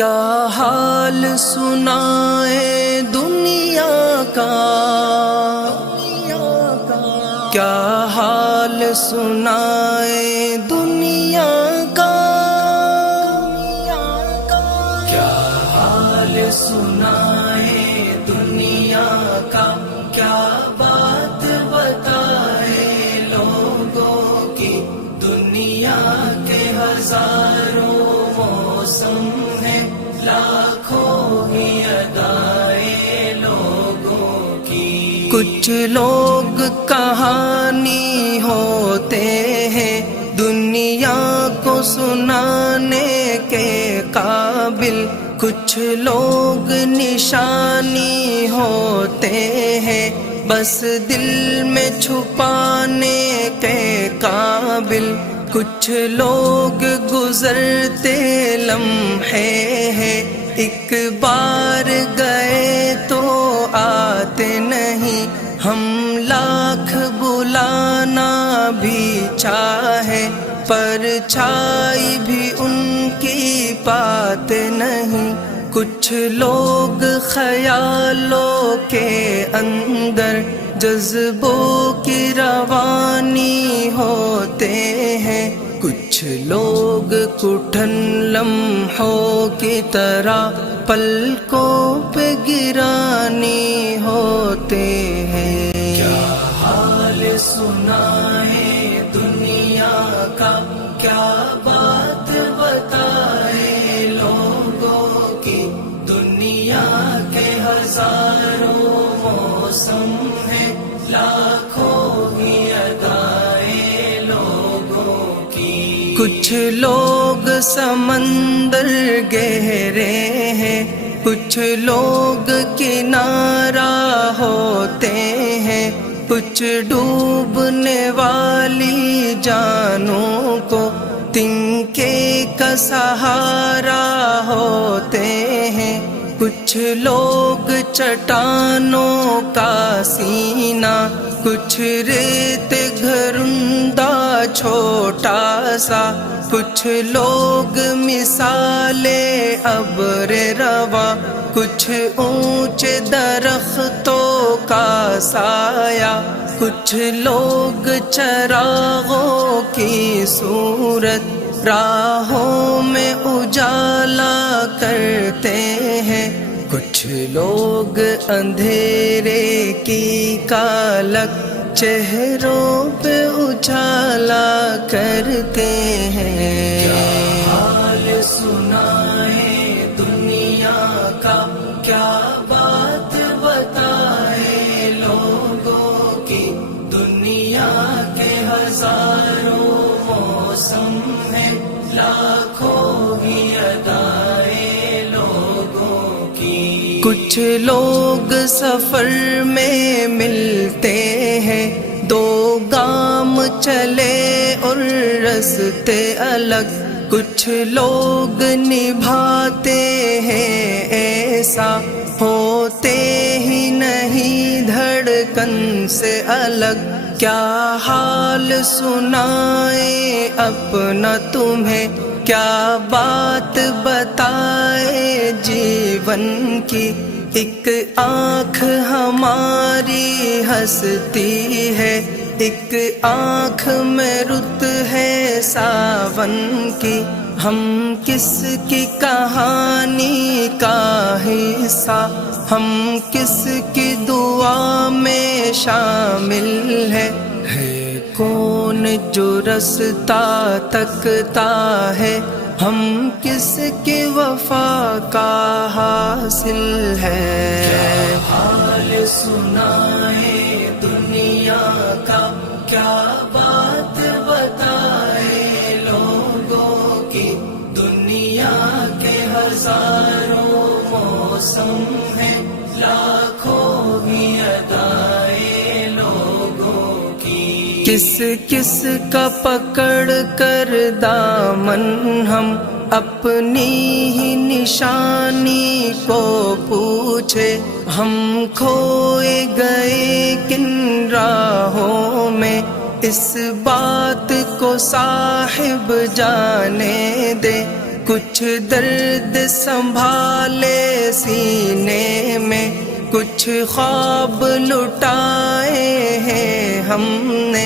کیا حال سنائے دنیا کا، کیا حال سنائے دنیا کا، کیا حال سنائے دنیا کا، کیا بات بتائے لوگوں کی، دنیا کے ہزاروں موسم ہیں، لاکھوں ہی ادائیں لوگوں کی۔ کچھ لوگ کہانی ہوتے ہیں دنیا کو سنانے کے قابل، کچھ لوگ نشانی ہوتے ہیں بس دل میں چھپانے کے قابل، کچھ لوگ گزرتے لمحے ہیں، ایک بار گئے تو آتے نہیں، ہم لاکھ بلانا بھی چاہے پرچھائی بھی ان کی پاتے نہیں، کچھ لوگ خیالوں کے اندر جذبوں کی روانی ہوتے ہیں، کچھ لوگ کٹھن لمحوں کی طرح پلکوں پہ گرانی ہوتے ہیں۔ کیا حال سنائے دنیا کا، کیا بات بتائے لوگوں کی، دنیا کے ہزاروں موسم ہیں، لاکھوں ہی ادائیں لوگوں کی۔ کچھ لوگ سمندر گہرے ہیں، کچھ لوگ کنارہ ہوتے ہیں، کچھ ڈوبنے والی جانوں کو تنکے کا سہارا ہوتے ہیں، کچھ لوگ چٹانوں کا سینہ، کچھ ریت گھرندہ چھوٹا سا، کچھ لوگ مثال ابر رواں، کچھ اونچے درختوں کا سایہ، کچھ لوگ چراغوں کی صورت راہوں میں اجالا کرتے ہیں، کچھ لوگ اندھیرے کی کالک چہروں پہ اجالا کرتے ہیں۔ کیا حال سنائے دنیا کا، کیا بات بتائے لوگوں کی، دنیا کے ہزاروں موسم ہیں، لاکھوں ہی ادائیں لوگوں کی۔ کچھ لوگ سفر میں ملتے ہیں، دو گام چلے اور رستے الگ، کچھ لوگ نبھاتے ہیں ایسا ہوتے ہی نہیں دھڑکن سے الگ، کیا حال سنائے اپنا تمہیں، کیا بات بتائے جیون کی، ایک آنکھ ہماری ہنستی ہے، ایک آنکھ میں رت ہے ساون کی، ہم کس کی کہانی کا حصہ، ہم کس کی دعا میں شامل ہے کون جو رستہ تکتا ہے، ہم کس کی وفا کا حاصل ہے۔ کیا حال سنائے دنیا کا، کیا بات بتائے لوگوں کی، دنیا کے ہزاروں موسم ہیں، لاکھوں ہی ادائیں لوگوں کی۔ کس کس کا پکڑ کر دامن ہم اپنی ہی نشانی کو پوچھے، ہم کھوئے گئے کن راہوں میں، اس بات کو صاحب جانے دے، کچھ درد سنبھالے سینے میں، کچھ خواب لٹائے ہیں ہم نے،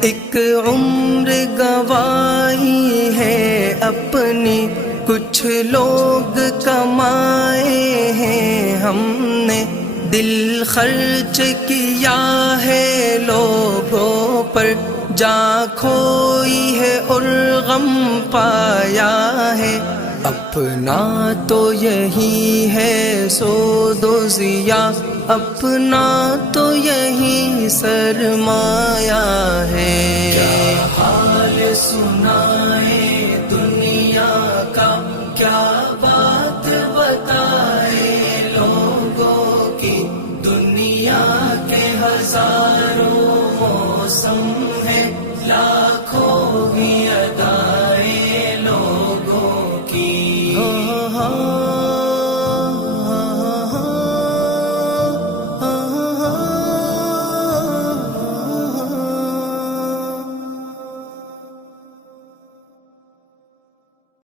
ایک عمر گنوائی ہے اپنی، کچھ لوگ کمائے ہیں ہم نے، دل خرچ کیا ہے لوگوں پر، جاں کھوئی ہے اور غم پایا ہے، اپنا تو یہی ہے سود و ضیاء، اپنا تو یہی سرمایہ ہے۔ کیا حال سنائے دنیا کا، کیا بات بتائے لوگوں کی، دنیا کے ہزاروں موسم ہیں، لاکھوں ہی ادائیں لوگوں کی۔